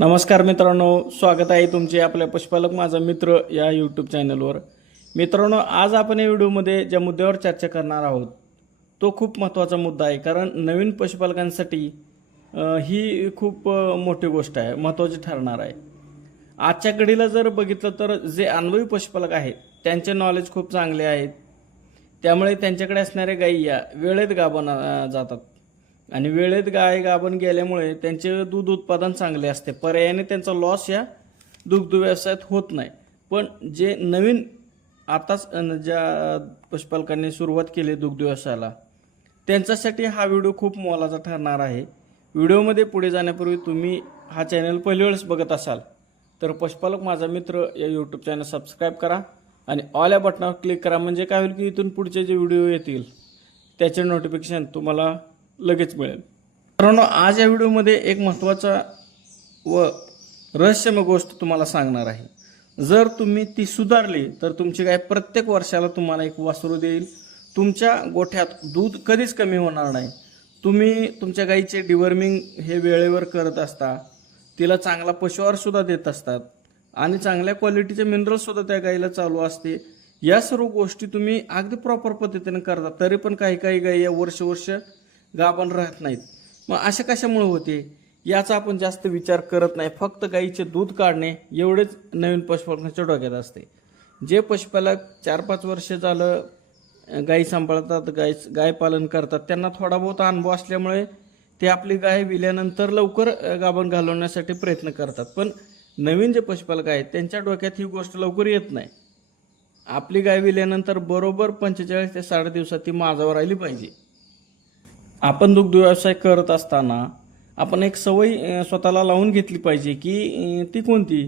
नमस्कार मित्रांनो स्वागत आहे तुमचे आपल्या पशुपालक माझा मित्र या यूट्यूब चॅनलवर मित्रांनो आज आपण या व्हिडिओमध्ये ज्या मुद्द्यावर चर्चा करणार आहोत तो खूप महत्त्वाचा मुद्दा आहे. कारण नवीन पशुपालकांसाठी ही खूप मोठी गोष्ट आहे महत्त्वाची ठरणार आहे. आजच्या घडीला जर बघितलं तर जे अनुभवी पशुपालक आहेत त्यांचे नॉलेज खूप चांगले आहेत. त्यामुळे त्यांच्याकडे असणाऱ्या गायी या वेळेत गाबवणार जातात. आणि वेळेत गाय गाभण गेल्यामुळे त्यांचे दूध उत्पादन चांगले असते. पर्यायाने त्यांचा लॉस या दुग्ध व्यवसायात होत नाही. पण जे नवीन आताच ज्या पशुपालकांनी सुरुवात केली दुग्ध व्यवसायाला त्यांच्यासाठी हा व्हिडिओ खूप मोलाचा ठरणार आहे. व्हिडिओमध्ये पुढे जाण्यापूर्वी तुम्ही हा चॅनल पहिली वेळेस बघत असाल तर पशुपालक माझा मित्र या यूट्यूब चॅनल सबस्क्राईब करा आणि ऑल या बटनावर क्लिक करा. म्हणजे काय होईल की इथून पुढचे जे व्हिडिओ येतील त्याचे नोटिफिकेशन तुम्हाला लगेच मिळेल. मित्रांनो आज या व्हिडिओमध्ये एक महत्त्वाचा व रहस्यमय गोष्ट तुम्हाला सांगणार आहे. जर तुम्ही ती सुधारली तर तुमची गाय प्रत्येक वर्षाला तुम्हाला एक वासरू देईल. तुमच्या गोठ्यात दूध कधीच कमी होणार नाही. तुम्ही तुमच्या गाईचे डिवर्मिंग हे वेळेवर करत असता तिला चांगला पशुआहारसुद्धा देत असतात आणि चांगल्या क्वालिटीचे मिनरलसुद्धा त्या गाईला चालू असते. या सर्व गोष्टी तुम्ही अगदी प्रॉपर पद्धतीने करता तरी पण काही काही गाई या वर्ष वर्ष गाभण राहत नाहीत. मग अशा कशामुळे होते? याचा आपण जास्त विचार करत नाही. फक्त गाईचे दूध काढणे एवढेच नवीन पशुपालकांच्या डोक्यात असते. जे पशुपालक चार पाच वर्ष झालं गाई सांभाळतात गाय गाय पालन करतात त्यांना थोडा बहुत अनुभव असल्यामुळे ते आपली गाय विल्यानंतर लवकर गाभण घालवण्यासाठी प्रयत्न करतात. पण नवीन जे पशुपालक आहेत त्यांच्या डोक्यात ही गोष्ट लवकर येत नाही. आपली गाय विल्यानंतर बरोबर पंचेचाळीस ते साठ दिवसात ती माझावर आली पाहिजे. आपण दुग्ध व्यवसाय करत असताना आपण एक सवय स्वतःला लावून घेतली पाहिजे की ती कोणती?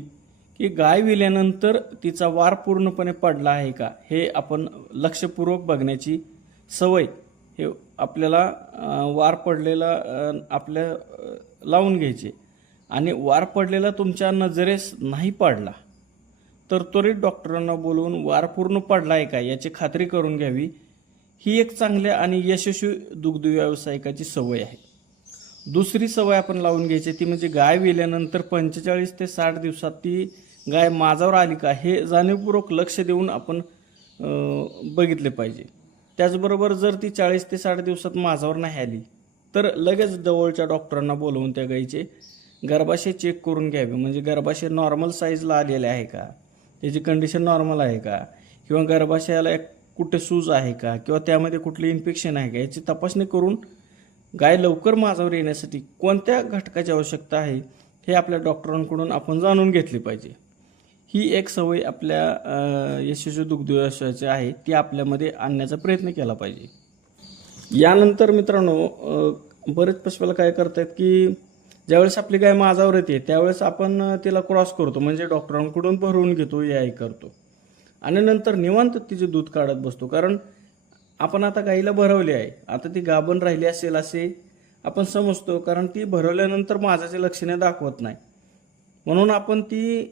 की गाय विल्यानंतर तिचा वार पूर्णपणे पडला आहे का? हे आपण लक्षपूर्वक बघण्याची सवय हे आपल्याला वार पडलेला आपल्या लावून घ्यायचे. आणि वार पडलेला तुमच्या नजरेस नाही पडला तर त्वरित डॉक्टरांना बोलवून वार पूर्ण पडला आहे का याची खात्री करून घ्यावी. ही एक चांगल्या आणि यशस्वी दुग्ध व्यावसायिकाची सवय आहे. दुसरी सवय आपण लावून घ्यायची ती म्हणजे गाय विल्यानंतर पंचेचाळीस ते साठ दिवसात ती गाय माझावर आली का हे जाणीवपूर्वक लक्ष देऊन आपण बघितले पाहिजे. त्याचबरोबर जर ती चाळीस ते साठ दिवसात माझावर नाही आली तर लगेच जवळच्या डॉक्टरांना बोलवून त्या गाईचे गर्भाशय चेक करून घ्यावे. म्हणजे गर्भाशय नॉर्मल साईजला आलेले आहे का? त्याची कंडिशन नॉर्मल आहे का? किंवा गर्भाशयाला एक कुठे सूज आहे का किंवा त्यामध्ये कुठले इन्फेक्शन आहे का याची तपासणी करून गाय लवकर माझावर येण्यासाठी कोणत्या घटकाची आवश्यकता आहे हे आपल्या डॉक्टरांकडून आपण जाणून घेतली पाहिजे. ही एक सवय आपल्या यशस्वी दुग्ध व्यवसायाची आहे ती आपल्यामध्ये आणण्याचा प्रयत्न केला पाहिजे. यानंतर मित्रांनो बरेच पशुपालक काय करतात की ज्यावेळेस आपली गाय माझावर येते त्यावेळेस आपण तिला क्रॉस करतो म्हणजे डॉक्टरांकडून भरवून घेतो याय करतो. आणि नंतर निवांत तिचे दूध काढत बसतो. कारण आपण आता गाईला भरवली आहे. आता ती गाभण राहिली असेल असे आपण समजतो. कारण ती भरवल्यानंतर माझाचे लक्षणे दाखवत नाही. म्हणून आपण ती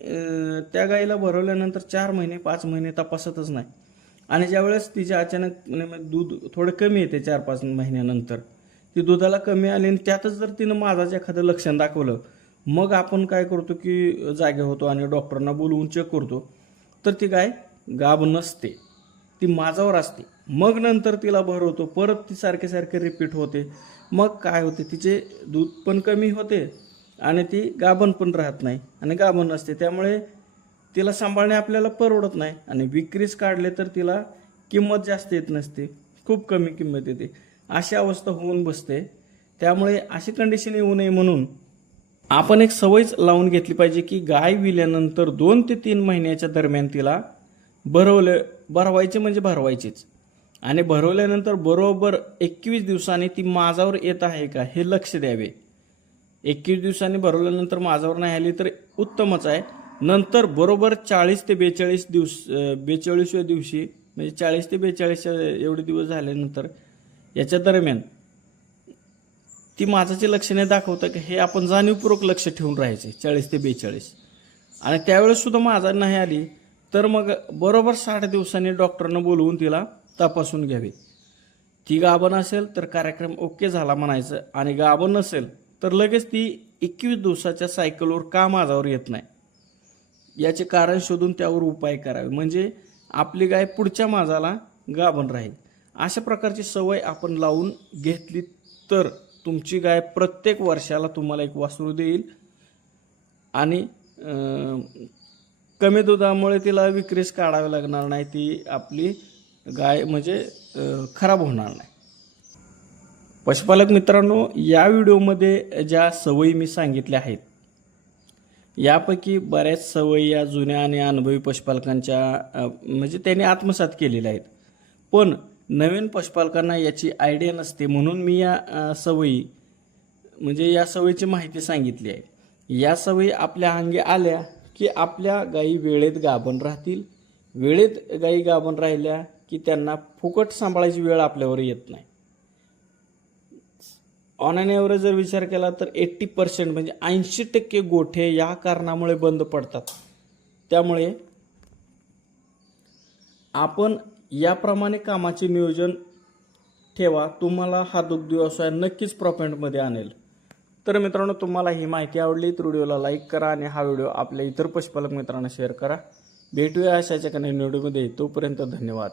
त्या गाईला भरवल्यानंतर चार महिने पाच महिने तपासतच नाही. आणि ज्यावेळेस तिचे अचानक दूध थोडं कमी येते चार पाच महिन्यानंतर. ती दुधाला कमी आली आणि त्यातच जर तिनं माझाचं एखादं लक्षण दाखवलं मग आपण काय करतो की जागे होतो आणि डॉक्टरांना बोलवून चेक करतो. तर ती गाय गाब नसते ती माझावर असते. मग नंतर तिला भरवतो परत ती सारखे सारखे रिपीट होते. मग काय होते तिचे दूध पण कमी होते आणि ती गाभण पण राहत नाही आणि गाभण नसते. त्यामुळे तिला सांभाळणे आपल्याला परवडत नाही आणि विक्रीस काढले तर तिला किंमत जास्त येत नसते खूप कमी किंमत येते. अशी अवस्था होऊन बसते. त्यामुळे अशी कंडिशन येऊ नये म्हणून आपण एक सवयच लावून घेतली पाहिजे की गाय विल्यानंतर दोन ते तीन महिन्याच्या दरम्यान तिला भरवले भरवायचे म्हणजे भरवायचेच. आणि भरवल्यानंतर बरोबर एकवीस दिवसांनी ती माझावर येत आहे का हे लक्ष द्यावे. एकवीस दिवसांनी भरवल्यानंतर माझावर नाही आली तर उत्तमच आहे. नंतर बरोबर चाळीस ते बेचाळीस दिवस बेचाळीसव्या दिवशी म्हणजे चाळीस ते बेचाळीस एवढे दिवस झाल्यानंतर याच्या दरम्यान ती माझाचे लक्षणे दाखवतं की हे आपण जाणीवपूर्वक लक्ष ठेवून राहायचे चाळीस ते बेचाळीस. आणि त्यावेळेस सुद्धा माझा नाही आली. तर मग बरोबर साठ दिवसांनी डॉक्टरनं बोलवून तिला तपासून घ्यावी. ती गाभण असेल तर कार्यक्रम ओके झाला म्हणायचं आणि गाभण नसेल तर लगेच ती एकवीस दिवसाच्या सायकलवर का माझावर येत नाही? याचे कारण शोधून त्यावर उपाय करावे. म्हणजे आपली गाय पुढच्या माझाला गाभण राहील. अशा प्रकारची सवय आपण लावून घेतली तर तुमची गाय प्रत्येक वर्षाला तुम्हाला एक वासरू देईल आणि कमी दुधामुळे तिला विक्रीस काढावी लागणार नाही ती आपली गाय म्हणजे खराब होणार नाही. पशुपालक मित्रांनो या व्हिडिओमध्ये ज्या सवयी मी सांगितल्या आहेत यापैकी बऱ्याच सवयी या जुन्या आणि अनुभवी पशुपालकांच्या म्हणजे त्यांनी आत्मसात केलेल्या आहेत. पण नवीन पशुपालकांना याची आयडिया नसते म्हणून मी या सवयी म्हणजे या सवयीची माहिती सांगितली आहे. या सवयी आपल्या अंगी आल्या की आपल्या गायी वेळेत गाभण राहतील. वेळेत गायी गाभण राहिल्या की त्यांना फुकट सांभाळायची वेळ आपल्यावर येत नाही. ऑन अँड एव्हरेज जर विचार केला तर एट्टी पर्सेंट म्हणजे ऐंशी टक्के गोठे या कारणामुळे बंद पडतात. त्यामुळे आपण याप्रमाणे कामाचे नियोजन ठेवा. तुम्हाला हा दुग्ध व्यवसाय नक्कीच प्रॉफिटमध्ये आणेल. तर मित्रांनो तुम्हाला ही माहिती आवडली तर व्हिडिओला लाईक करा आणि हा व्हिडिओ आपल्या इतर पशुपालक मित्रांना शेअर करा. भेटूया अशाच्या काही व्हिडिओमध्ये तोपर्यंत धन्यवाद.